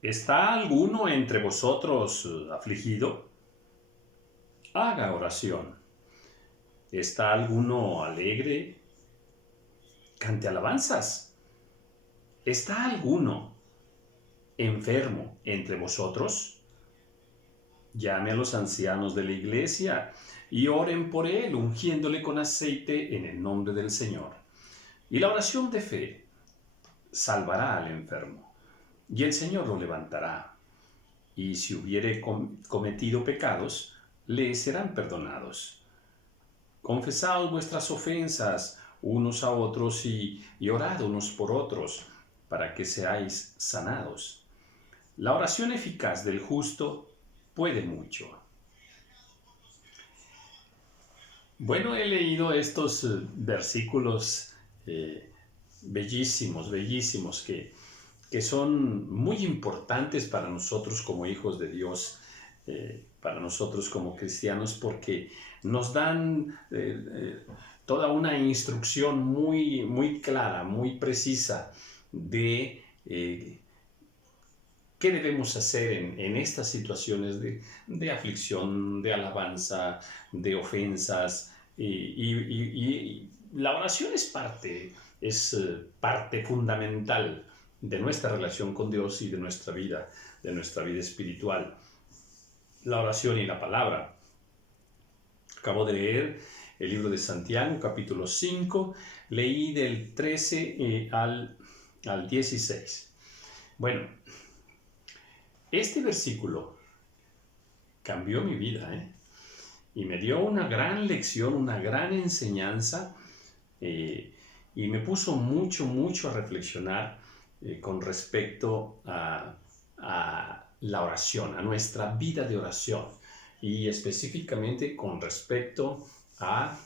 ¿Está alguno entre vosotros afligido? Haga oración. ¿Está alguno alegre? Cante alabanzas. ¿Está alguno enfermo entre vosotros? Llame a los ancianos de la iglesia y oren por él, ungiéndole con aceite en el nombre del Señor. Y la oración de fe salvará al enfermo, y el Señor lo levantará. Y si hubiere cometido pecados, le serán perdonados. Confesaos vuestras ofensas unos a otros y orad unos por otros, para que seáis sanados. La oración eficaz del justo puede mucho. Bueno, he leído estos versículos bellísimos, bellísimos, que son muy importantes para nosotros como hijos de Dios, para nosotros como cristianos, porque nos dan toda una instrucción muy, muy clara, muy precisa de qué debemos hacer en estas situaciones de aflicción, de alabanza, de ofensas. Y la oración es parte fundamental de nuestra relación con Dios y de nuestra vida espiritual. La oración y la palabra. Acabo de leer el libro de Santiago, capítulo 5, leí del 13 al 16. Bueno, este versículo cambió mi vida, y me dio una gran lección, una gran enseñanza, y me puso mucho, mucho a reflexionar con respecto a la oración, a nuestra vida de oración, y específicamente con respecto a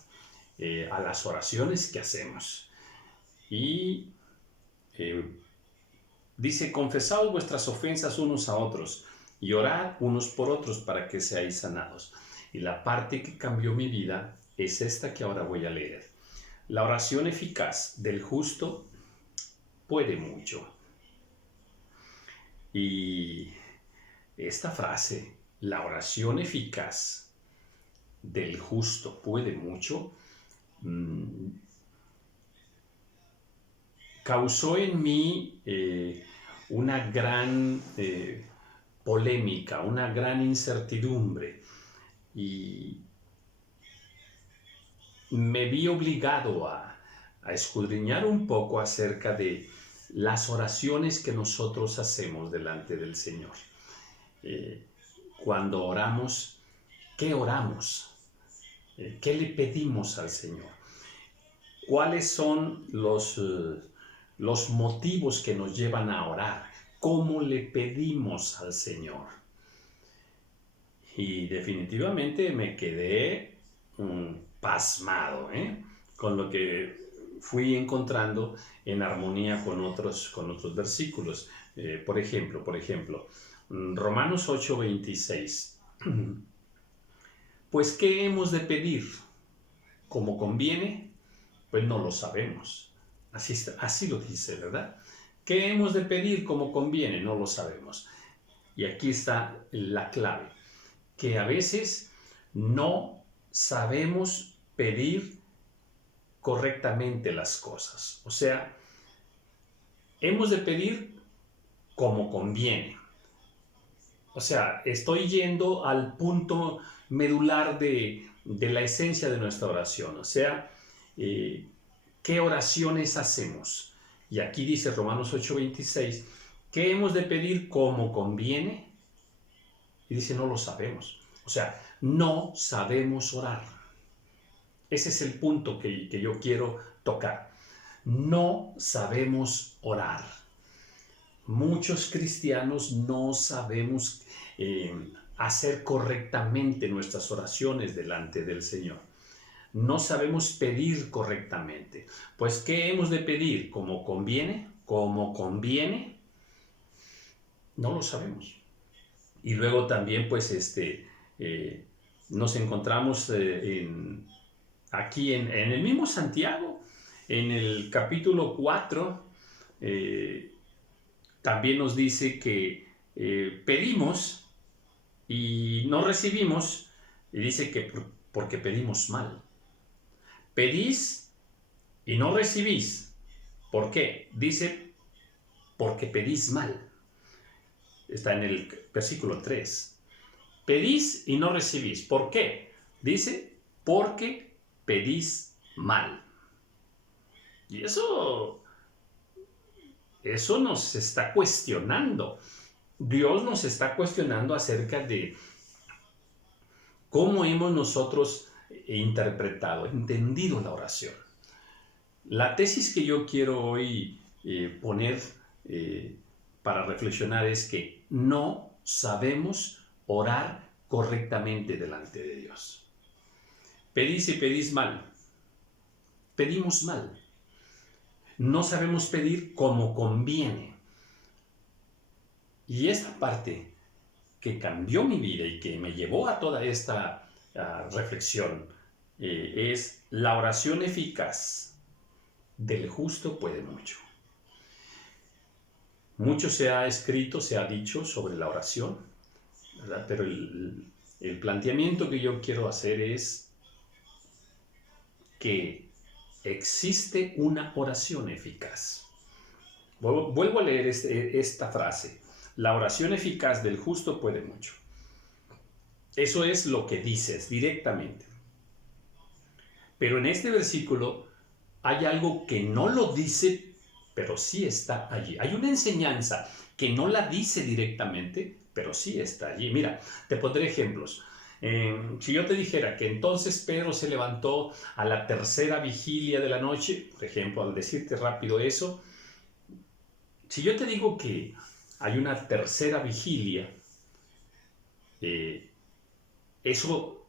las oraciones que hacemos. Y dice: confesaos vuestras ofensas unos a otros y orad unos por otros para que seáis sanados. Y la parte que cambió mi vida es esta que ahora voy a leer. La oración eficaz del justo puede mucho. Y esta frase, la oración eficaz del justo puede mucho, causó en mí una gran polémica, una gran incertidumbre, y me vi obligado a escudriñar un poco acerca de las oraciones que nosotros hacemos delante del Señor. Cuando oramos, ¿qué oramos? ¿Qué le pedimos al Señor? ¿Cuáles son los motivos que nos llevan a orar? ¿Cómo le pedimos al Señor? Y definitivamente me quedé pasmado, con lo que fui encontrando en armonía con otros versículos. Por ejemplo, Romanos 8:26. Pues, ¿qué hemos de pedir? ¿Como conviene? Pues no lo sabemos. Así lo dice, ¿verdad? ¿Qué hemos de pedir como conviene? No lo sabemos. Y aquí está la clave, que a veces no sabemos pedir correctamente las cosas. O sea, hemos de pedir como conviene. O sea, estoy yendo al punto medular de la esencia de nuestra oración. O sea, ¿qué oraciones hacemos? Y aquí dice Romanos 8:26, ¿qué hemos de pedir como conviene? Y dice, no lo sabemos. O sea, no sabemos orar. Ese es el punto que yo quiero tocar. No sabemos orar. Muchos cristianos no sabemos hacer correctamente nuestras oraciones delante del Señor. No sabemos pedir correctamente. Pues, ¿qué hemos de pedir? ¿Como conviene? ¿Como conviene? No lo sabemos. Y luego también, pues, nos encontramos aquí en el mismo Santiago, en el capítulo 4, también nos dice que pedimos y no recibimos, y dice que porque pedimos mal. Pedís y no recibís. ¿Por qué? Dice porque pedís mal. Está en el versículo 3. Pedís y no recibís. ¿Por qué? Dice porque pedís mal. Y eso nos está cuestionando. Dios nos está cuestionando acerca de cómo hemos nosotros interpretado, entendido la oración. La tesis que yo quiero hoy poner para reflexionar es que no sabemos orar correctamente delante de Dios. Pedís y pedís mal. Pedimos mal. No sabemos pedir como conviene. Y esta parte que cambió mi vida y que me llevó a toda esta reflexión es la oración eficaz del justo puede mucho. Mucho se ha escrito, se ha dicho sobre la oración, ¿verdad? Pero el planteamiento que yo quiero hacer es que existe una oración eficaz. Vuelvo a leer esta frase. La oración eficaz del justo puede mucho. Eso es lo que dices directamente. Pero en este versículo hay algo que no lo dice, pero sí está allí. Hay una enseñanza que no la dice directamente, pero sí está allí. Mira, te pondré ejemplos. Si yo te dijera que entonces Pedro se levantó a la tercera vigilia de la noche, por ejemplo, al decirte rápido eso, si yo te digo que hay una tercera vigilia, eso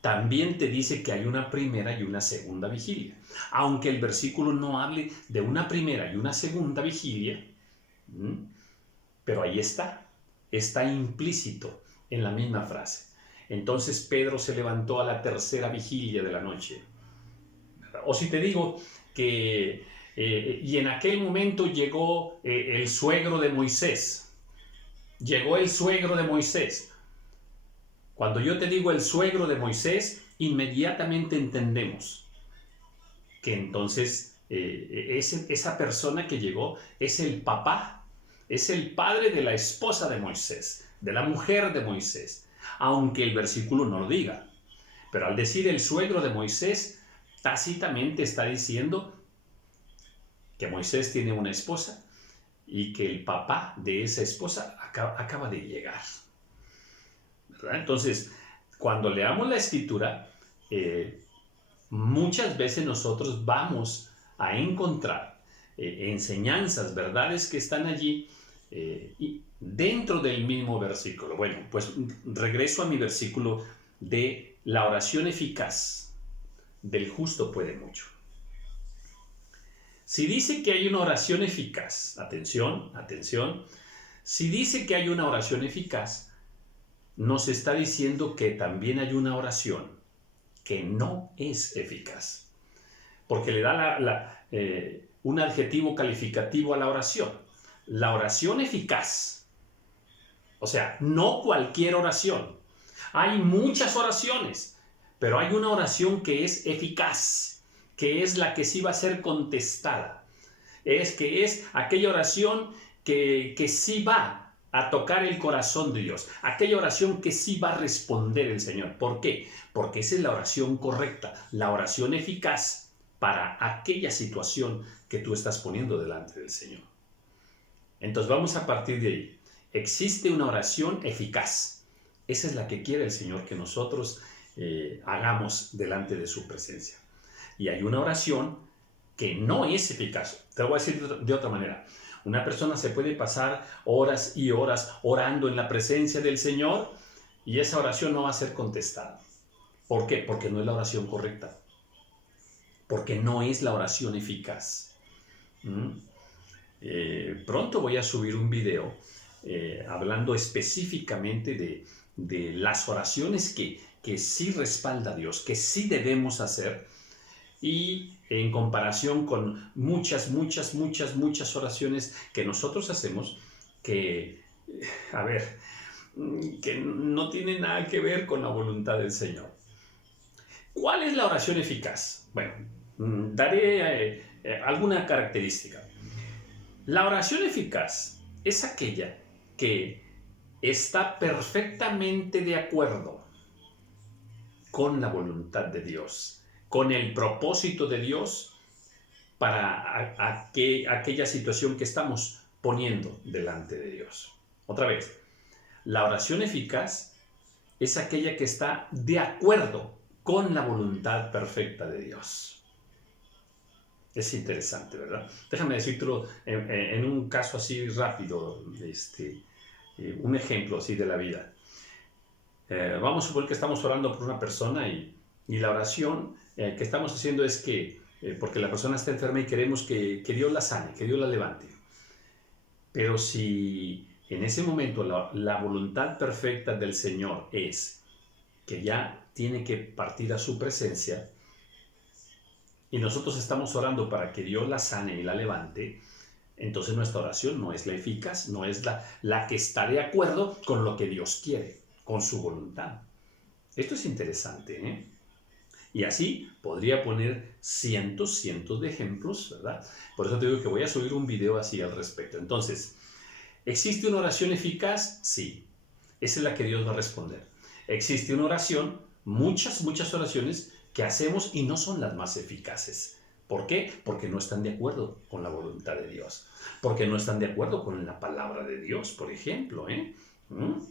también te dice que hay una primera y una segunda vigilia. Aunque el versículo no hable de una primera y una segunda vigilia, pero ahí está implícito en la misma frase. Entonces Pedro se levantó a la tercera vigilia de la noche. O si te digo que y en aquel momento llegó el suegro de Moisés. Llegó el suegro de Moisés. Cuando yo te digo el suegro de Moisés, inmediatamente entendemos que entonces esa persona que llegó es el papá, es el padre de la esposa de Moisés, de la mujer de Moisés, aunque el versículo no lo diga. Pero al decir el suegro de Moisés, tácitamente está diciendo que Moisés tiene una esposa y que el papá de esa esposa acaba de llegar. ¿Verdad? Entonces, cuando leamos la escritura, muchas veces nosotros vamos a encontrar enseñanzas, verdades que están allí y dentro del mismo versículo. Bueno, pues regreso a mi versículo de la oración eficaz del justo puede mucho. Si dice que hay una oración eficaz, atención, si dice que hay una oración eficaz, nos está diciendo que también hay una oración que no es eficaz, porque le da un adjetivo calificativo a la oración. La oración eficaz, o sea, no cualquier oración. Hay muchas oraciones, pero hay una oración que es eficaz, que es la que sí va a ser contestada. Que es aquella oración que sí va a tocar el corazón de Dios, aquella oración que sí va a responder el Señor. ¿Por qué? Porque esa es la oración correcta, la oración eficaz para aquella situación que tú estás poniendo delante del Señor. Entonces vamos a partir de ahí. Existe una oración eficaz. Esa es la que quiere el Señor que nosotros hagamos delante de su presencia. Y hay una oración que no es eficaz. Te lo voy a decir de otra manera. Una persona se puede pasar horas y horas orando en la presencia del Señor y esa oración no va a ser contestada. ¿Por qué? Porque no es la oración correcta. Porque no es la oración eficaz. Pronto voy a subir un video hablando específicamente de las oraciones que sí respalda Dios, que sí debemos hacer, y en comparación con muchas oraciones que nosotros hacemos que a ver, que no tiene nada que ver con la voluntad del Señor. ¿Cuál es la oración eficaz? Bueno, daré alguna característica. La oración eficaz es aquella que está perfectamente de acuerdo con la voluntad de Dios, con el propósito de Dios para aquella situación que estamos poniendo delante de Dios. Otra vez, la oración eficaz es aquella que está de acuerdo con la voluntad perfecta de Dios. Es interesante, ¿verdad? Déjame decírtelo en un caso así rápido, un ejemplo así de la vida. Vamos a suponer que estamos orando por una persona y la oración que estamos haciendo es que, porque la persona está enferma y queremos que Dios la sane, que Dios la levante. Pero si en ese momento la voluntad perfecta del Señor es que ya tiene que partir a su presencia y nosotros estamos orando para que Dios la sane y la levante, entonces nuestra oración no es la eficaz, no es la que está de acuerdo con lo que Dios quiere, con su voluntad. Esto es interesante, ¿eh? Y así podría poner cientos de ejemplos, ¿verdad? Por eso te digo que voy a subir un video así al respecto. Entonces, ¿existe una oración eficaz? Sí. Esa es la que Dios va a responder. Existe una oración, muchas oraciones que hacemos y no son las más eficaces. ¿Por qué? Porque no están de acuerdo con la voluntad de Dios. Porque no están de acuerdo con la palabra de Dios, por ejemplo, ¿eh?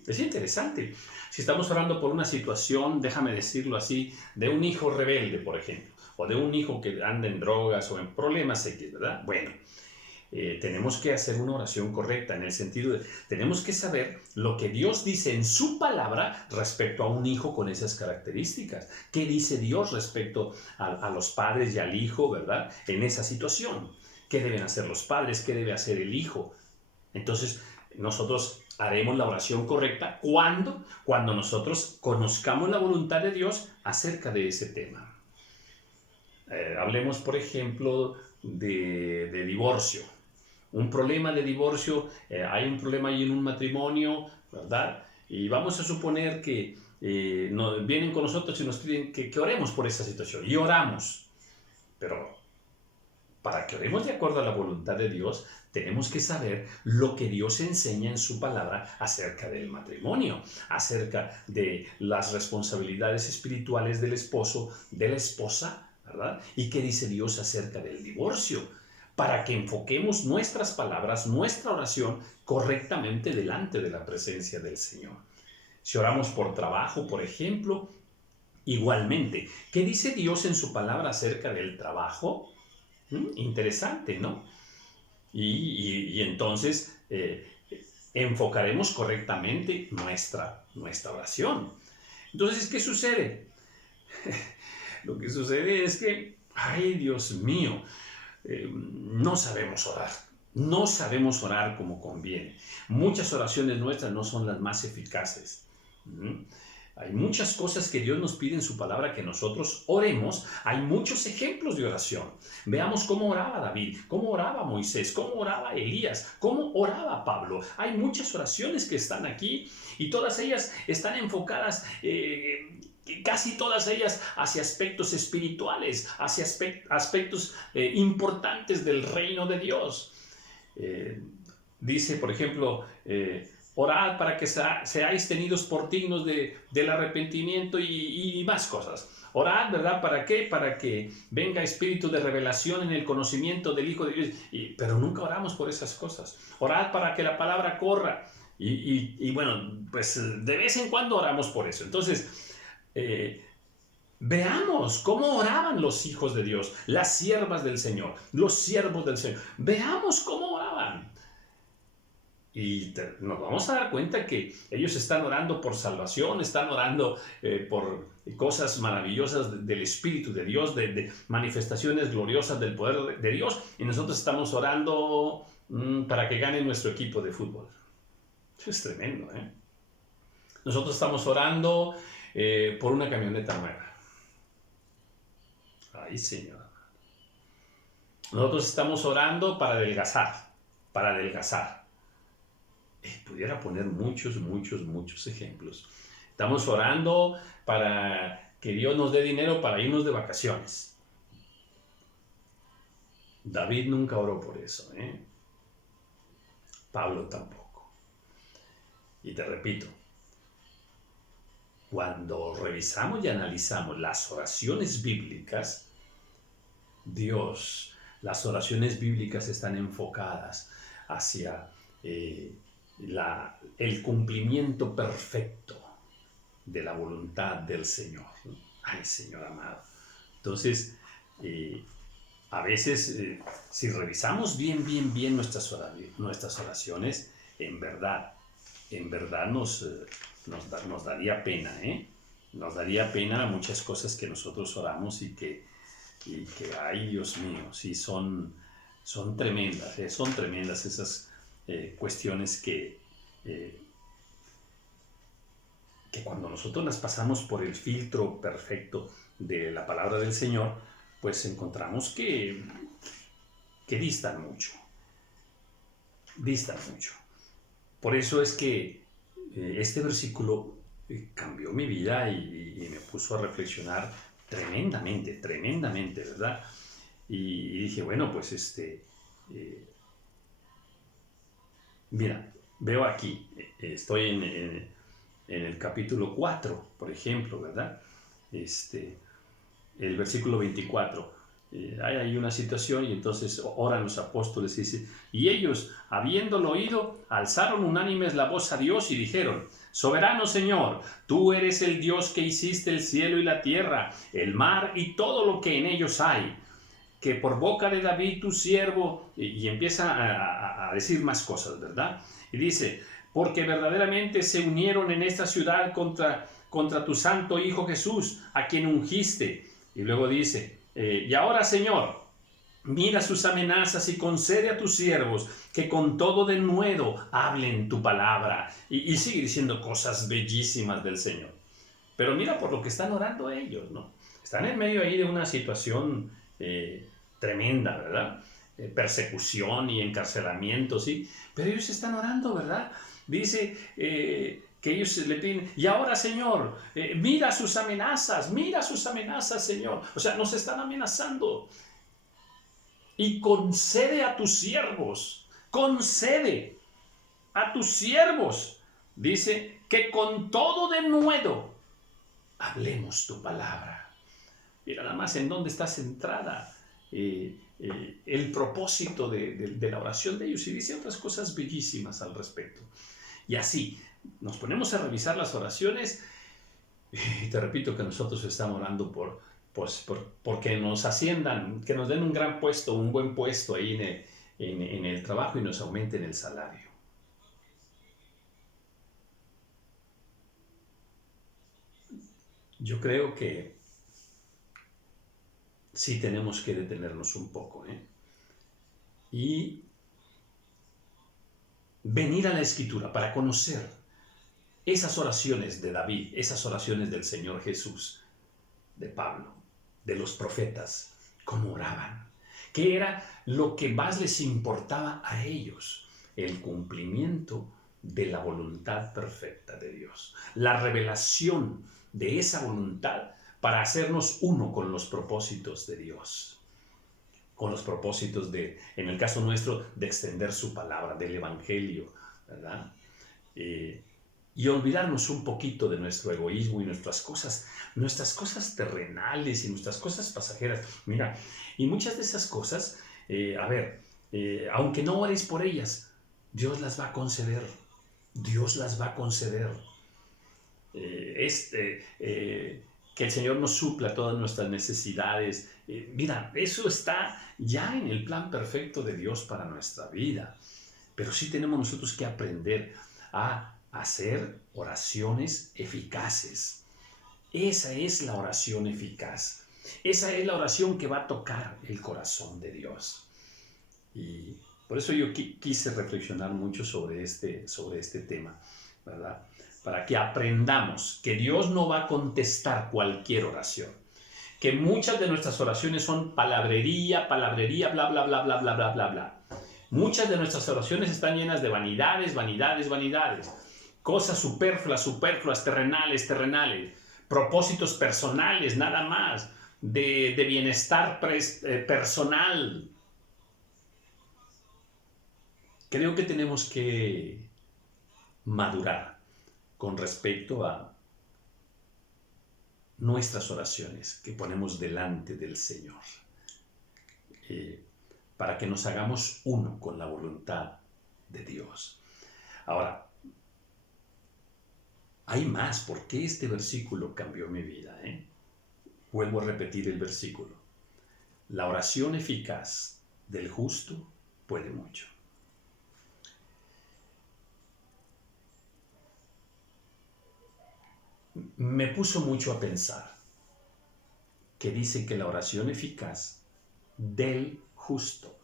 Es interesante. Si estamos hablando por una situación, déjame decirlo así, de un hijo rebelde, por ejemplo, o de un hijo que anda en drogas o en problemas X, ¿verdad? Bueno, tenemos que hacer una oración correcta en el sentido de, tenemos que saber lo que Dios dice en su palabra respecto a un hijo con esas características. ¿Qué dice Dios respecto a los padres y al hijo, verdad? En esa situación. ¿Qué deben hacer los padres? ¿Qué debe hacer el hijo? Entonces, nosotros haremos la oración correcta cuando nosotros conozcamos la voluntad de Dios acerca de ese tema. Hablemos, por ejemplo, de divorcio. Un problema de divorcio, hay un problema ahí en un matrimonio, ¿verdad? Y vamos a suponer que vienen con nosotros y nos piden que oremos por esa situación. Y oramos. Pero para que oremos de acuerdo a la voluntad de Dios, tenemos que saber lo que Dios enseña en su palabra acerca del matrimonio, acerca de las responsabilidades espirituales del esposo, de la esposa, ¿verdad? Y qué dice Dios acerca del divorcio, para que enfoquemos nuestras palabras, nuestra oración correctamente delante de la presencia del Señor. Si oramos por trabajo, por ejemplo, igualmente, ¿qué dice Dios en su palabra acerca del trabajo? Interesante, ¿no? Y entonces enfocaremos correctamente nuestra oración. Entonces, ¿qué sucede? Lo que sucede es que, ay, Dios mío, no sabemos orar. No sabemos orar como conviene. Muchas oraciones nuestras no son las más eficaces. Hay muchas cosas que Dios nos pide en su palabra que nosotros oremos. Hay muchos ejemplos de oración. Veamos cómo oraba David, cómo oraba Moisés, cómo oraba Elías, cómo oraba Pablo. Hay muchas oraciones que están aquí y todas ellas están enfocadas, casi todas ellas, hacia aspectos espirituales, hacia aspectos importantes del reino de Dios. Dice, por ejemplo, orad para que seáis tenidos por dignos del arrepentimiento y más cosas. Orad, ¿verdad? ¿Para qué? Para que venga espíritu de revelación en el conocimiento del Hijo de Dios. Pero nunca oramos por esas cosas. Orad para que la palabra corra. Y bueno, pues de vez en cuando oramos por eso. Entonces, veamos cómo oraban los hijos de Dios, las siervas del Señor, los siervos del Señor. Veamos cómo oraban. Y nos vamos a dar cuenta que ellos están orando por salvación, están orando por cosas maravillosas del Espíritu de Dios, de manifestaciones gloriosas del poder de Dios, y nosotros estamos orando para que gane nuestro equipo de fútbol. Eso es tremendo, ¿eh? Nosotros estamos orando por una camioneta nueva. Ay, Señor. Nosotros estamos orando para adelgazar, para adelgazar. Pudiera poner muchos ejemplos. Estamos orando para que Dios nos dé dinero para irnos de vacaciones. David nunca oró por eso, ¿eh? Pablo tampoco. Y te repito, cuando revisamos y analizamos las oraciones bíblicas, las oraciones bíblicas están enfocadas hacia el cumplimiento perfecto de la voluntad del Señor. Ay, Señor amado. Entonces, a veces, si revisamos bien nuestras oraciones, en verdad nos daría pena, ¿eh? Nos daría pena muchas cosas que nosotros oramos y que ay, Dios mío, sí, son tremendas, son tremendas esas cuestiones que cuando nosotros las pasamos por el filtro perfecto de la palabra del Señor, pues encontramos que distan mucho. Por eso es que este versículo cambió mi vida y me puso a reflexionar tremendamente, ¿verdad? Y dije, bueno, pues mira, veo aquí, estoy en el capítulo 4, por ejemplo, ¿verdad? El versículo 24. Hay ahí una situación y entonces oran los apóstoles y dice, y ellos, habiéndolo oído, alzaron unánimes la voz a Dios y dijeron, soberano Señor, tú eres el Dios que hiciste el cielo y la tierra, el mar y todo lo que en ellos hay, que por boca de David tu siervo, y empieza a decir más cosas, ¿verdad? Y dice, porque verdaderamente se unieron en esta ciudad contra tu santo Hijo Jesús, a quien ungiste. Y luego dice, y ahora, Señor, mira sus amenazas y concede a tus siervos que con todo denuedo hablen tu palabra. Y sigue diciendo cosas bellísimas del Señor. Pero mira por lo que están orando ellos, ¿no? Están en medio ahí de una situación tremenda, ¿verdad? Persecución y encarcelamiento, ¿sí? Pero ellos están orando, ¿verdad? Dice que ellos le piden, y ahora, Señor, mira sus amenazas, Señor. O sea, nos están amenazando. Y concede a tus siervos, dice, que con todo denuedo hablemos tu palabra. Mira nada más en dónde está centrada el propósito de la oración de ellos. Y dice otras cosas bellísimas al respecto. Y así, nos ponemos a revisar las oraciones y te repito que nosotros estamos orando porque nos asciendan, que nos den un gran puesto, un buen puesto ahí en el trabajo y nos aumenten el salario. Yo creo que sí tenemos que detenernos un poco, y venir a la Escritura para conocer esas oraciones de David, esas oraciones del Señor Jesús, de Pablo, de los profetas, cómo oraban, qué era lo que más les importaba a ellos, el cumplimiento de la voluntad perfecta de Dios, la revelación de esa voluntad para hacernos uno con los propósitos de Dios, con los propósitos en el caso nuestro, de extender su palabra, del Evangelio, ¿verdad? Y olvidarnos un poquito de nuestro egoísmo y nuestras cosas terrenales y nuestras cosas pasajeras. Mira, y muchas de esas cosas, aunque no ores por ellas, Dios las va a conceder. Que el Señor nos supla todas nuestras necesidades. Mira, eso está ya en el plan perfecto de Dios para nuestra vida. Pero sí tenemos nosotros que aprender a hacer oraciones eficaces. Esa es la oración eficaz. Esa es la oración que va a tocar el corazón de Dios. Y por eso yo quise reflexionar mucho sobre este tema, ¿verdad? Para que aprendamos que Dios no va a contestar cualquier oración. Que muchas de nuestras oraciones son palabrería, bla, bla, bla, bla, bla, bla, bla, bla, bla. Muchas de nuestras oraciones están llenas de vanidades, vanidades, vanidades. Cosas superfluas, superfluas, terrenales, terrenales. Propósitos personales, nada más. De bienestar personal. Creo que tenemos que madurar con respecto a nuestras oraciones que ponemos delante del Señor, para que nos hagamos uno con la voluntad de Dios. Ahora, hay más. ¿Por qué este versículo cambió mi vida? Vuelvo a repetir el versículo. La oración eficaz del justo puede mucho. Me puso mucho a pensar que dice que la oración eficaz del justo,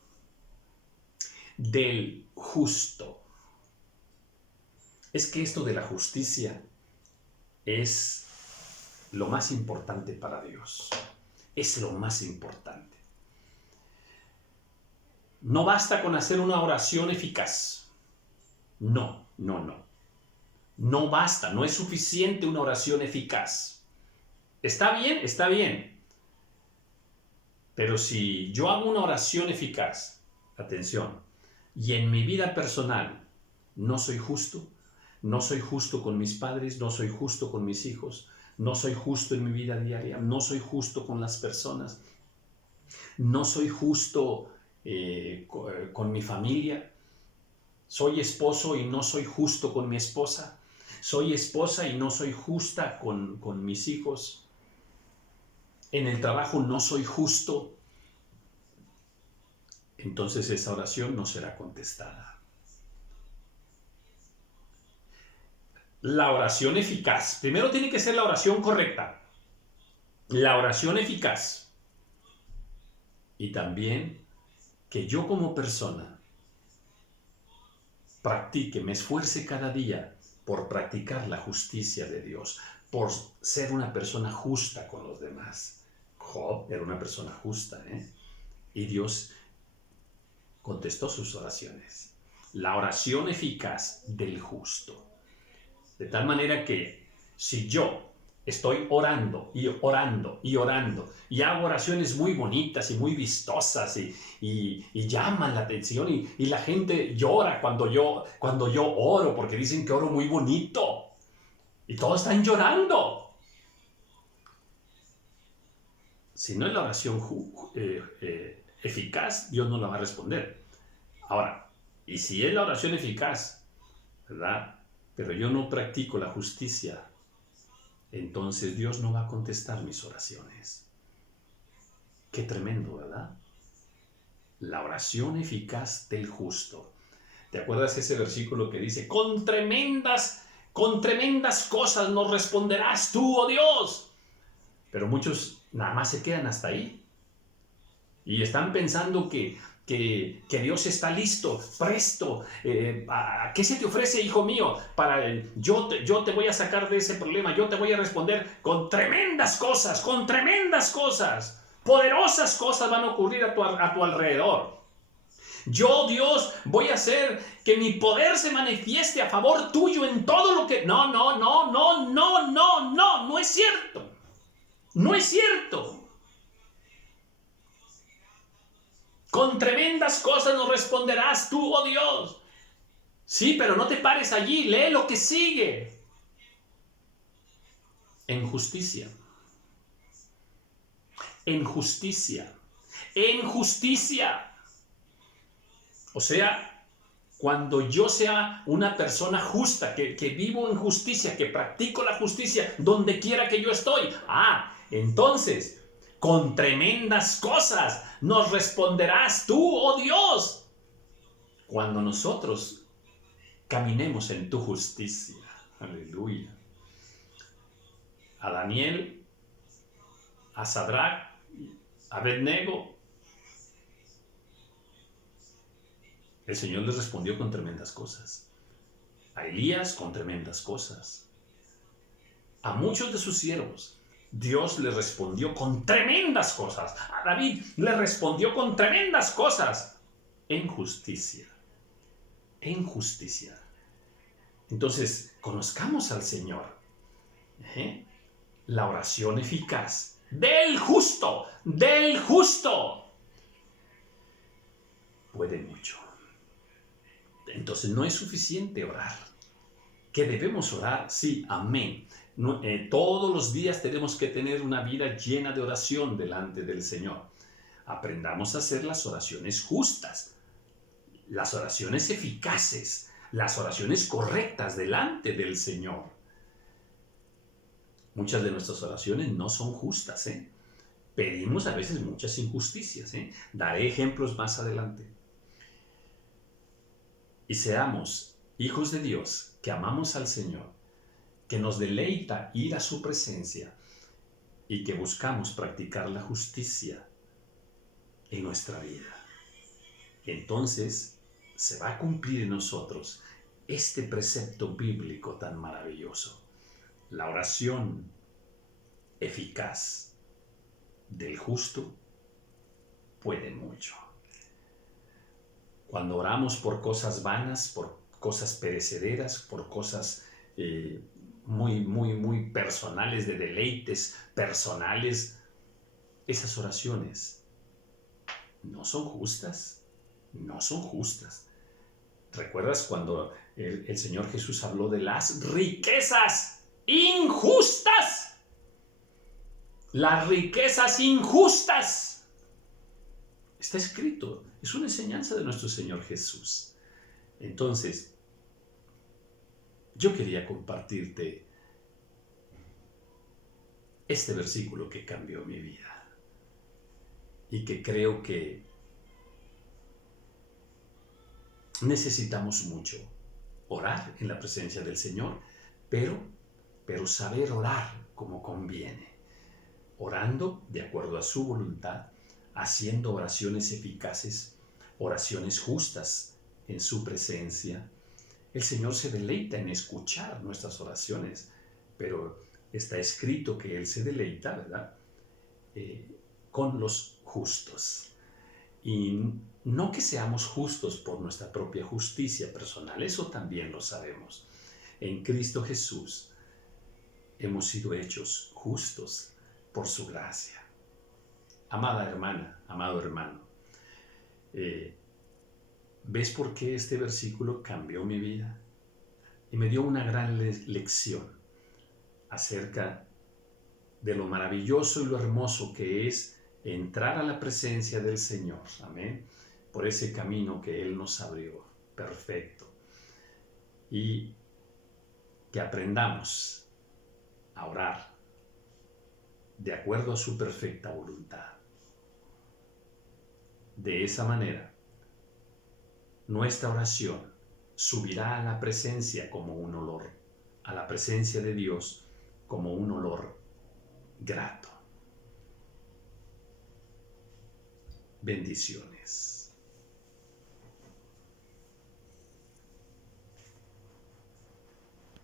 es que esto de la justicia es lo más importante para Dios, es lo más importante. No basta con hacer una oración eficaz, no basta, no es suficiente una oración eficaz. Está bien, pero si yo hago una oración eficaz, atención, y en mi vida personal no soy justo con mis padres, no soy justo con mis hijos, no soy justo en mi vida diaria, no soy justo con las personas, no soy justo con mi familia, soy esposo y no soy justo con mi esposa, soy esposa y no soy justa con mis hijos, en el trabajo no soy justo, entonces esa oración no será contestada. La oración eficaz, primero tiene que ser la oración correcta, la oración eficaz, y también que yo como persona practique, me esfuerce cada día por practicar la justicia de Dios, por ser una persona justa con los demás. Job era una persona justa, y Dios contestó sus oraciones. La oración eficaz del justo. De tal manera que si yo estoy orando y orando y orando y hago oraciones muy bonitas y muy vistosas y llaman la atención y la gente llora cuando yo oro porque dicen que oro muy bonito y todos están llorando. Si no es la oración eficaz, Dios no la va a responder. Ahora, y si es la oración eficaz, ¿verdad? Pero yo no practico la justicia, entonces Dios no va a contestar mis oraciones. Qué tremendo, ¿verdad? La oración eficaz del justo. ¿Te acuerdas ese versículo que dice, con tremendas cosas nos responderás tú, oh Dios? Pero muchos nada más se quedan hasta ahí. Y están pensando que Dios está listo, presto. ¿Qué se te ofrece, hijo mío? Yo te voy a sacar de ese problema, yo te voy a responder con tremendas cosas, poderosas cosas van a ocurrir a tu alrededor. Yo, Dios, voy a hacer que mi poder se manifieste a favor tuyo en todo lo que... No es cierto. No es cierto. Con tremendas cosas nos responderás tú, oh Dios. Sí, pero no te pares allí, lee lo que sigue. En justicia. En justicia. En justicia. O sea, cuando yo sea una persona justa, que vivo en justicia, que practico la justicia donde quiera que yo estoy. Entonces, con tremendas cosas nos responderás tú, oh Dios, cuando nosotros caminemos en tu justicia. Aleluya. A Daniel, a Sadrach, a Abednego, el Señor les respondió con tremendas cosas. A Elías con tremendas cosas. A muchos de sus siervos Dios le respondió con tremendas cosas. A David le respondió con tremendas cosas. en justicia. En justicia. Entonces, conozcamos al Señor. La oración eficaz del justo, puede mucho. Entonces, no es suficiente orar. ¿Que debemos orar? Sí, amén. No, todos los días tenemos que tener una vida llena de oración delante del Señor. Aprendamos a hacer las oraciones justas, las oraciones eficaces, las oraciones correctas delante del Señor. Muchas de nuestras oraciones no son justas, Pedimos a veces muchas injusticias, Daré ejemplos más adelante. Y seamos hijos de Dios, que amamos al Señor, que nos deleita ir a su presencia y que buscamos practicar la justicia en nuestra vida. Entonces se va a cumplir en nosotros este precepto bíblico tan maravilloso. La oración eficaz del justo puede mucho. Cuando oramos por cosas vanas, por cosas perecederas, por cosas muy personales, de deleites personales, esas oraciones no son justas, no son justas. ¿Recuerdas cuando el Señor Jesús habló de las riquezas injustas? Las riquezas injustas. Está escrito, es una enseñanza de nuestro Señor Jesús. Entonces, yo quería compartirte este versículo que cambió mi vida y que creo que necesitamos mucho orar en la presencia del Señor, pero saber orar como conviene, orando de acuerdo a su voluntad, haciendo oraciones eficaces, oraciones justas en su presencia. El Señor se deleita en escuchar nuestras oraciones, pero está escrito que Él se deleita, ¿verdad? Con los justos. Y no que seamos justos por nuestra propia justicia personal, eso también lo sabemos. En Cristo Jesús hemos sido hechos justos por su gracia. Amada hermana, amado hermano, ¿ves por qué este versículo cambió mi vida? Y me dio una gran lección acerca de lo maravilloso y lo hermoso que es entrar a la presencia del Señor, amén, por ese camino que Él nos abrió, perfecto. Y que aprendamos a orar de acuerdo a su perfecta voluntad. De esa manera, nuestra oración subirá a la presencia como un olor, a la presencia de Dios como un olor grato. Bendiciones.